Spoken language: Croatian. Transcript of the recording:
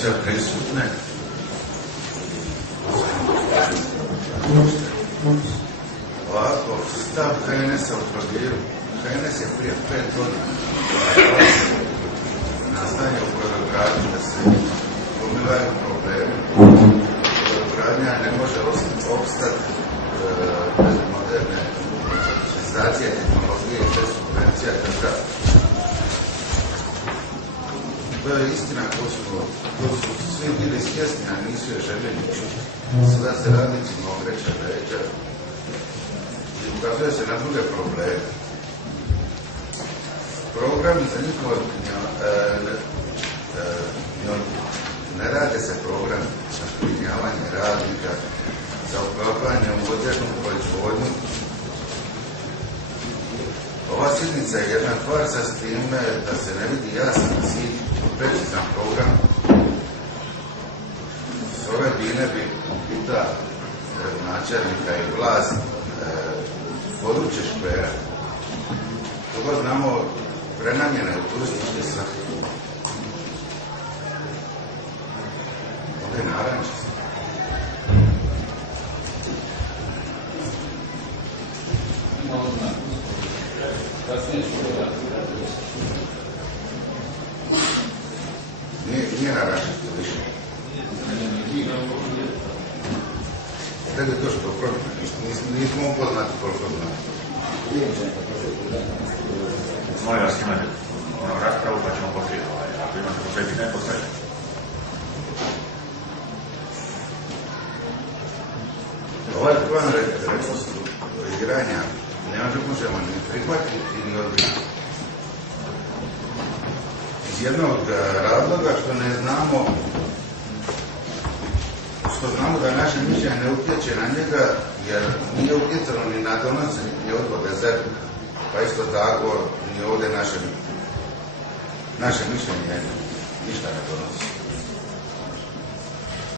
sve prisutne. Ovako, stav HNS-a u Trogiru. HNS je prije 5 godina nastanje u brodogradnji da se gomilaju problemi. Brodogradnja ne može opstati bez moderne civilizacije, tehnologije i bez subvencija države. To je istina koju su svi bili svjesni, a nisu je željeli čuti. Sada se radnicima okreće leđa i ukazuje se na druge probleme. Programi za njihovo ne rade se programi za zbrinjavanje radnika, za uklapanje u modernu proizvodnju. Ova sjednica je jedna farsa s time da se ne vidi jasan cilj, precizan program. S ove bine bi pita načelnika i vlast područje Škvera. Toga znamo prenamjene u turističke svrhe. Ovdje je narančica. Nije narančica više. Tek je to što promjena. Nismo upoznati koliko znamo. Molim vas imate raspravu pa ćemo poslije, ako imate posvetiti ne posvetiti. Ovaj plan rekonstruiranja ne možemo ni prihvatiti ni odbiti. Iz jednog razloga što ne znamo, da naše mišljenje ne utječe na njega, jer nije utjecalo ni na donošenje ni odvode ZERP, pa isto tako ni ovdje naše mišljenje ništa ne donosi.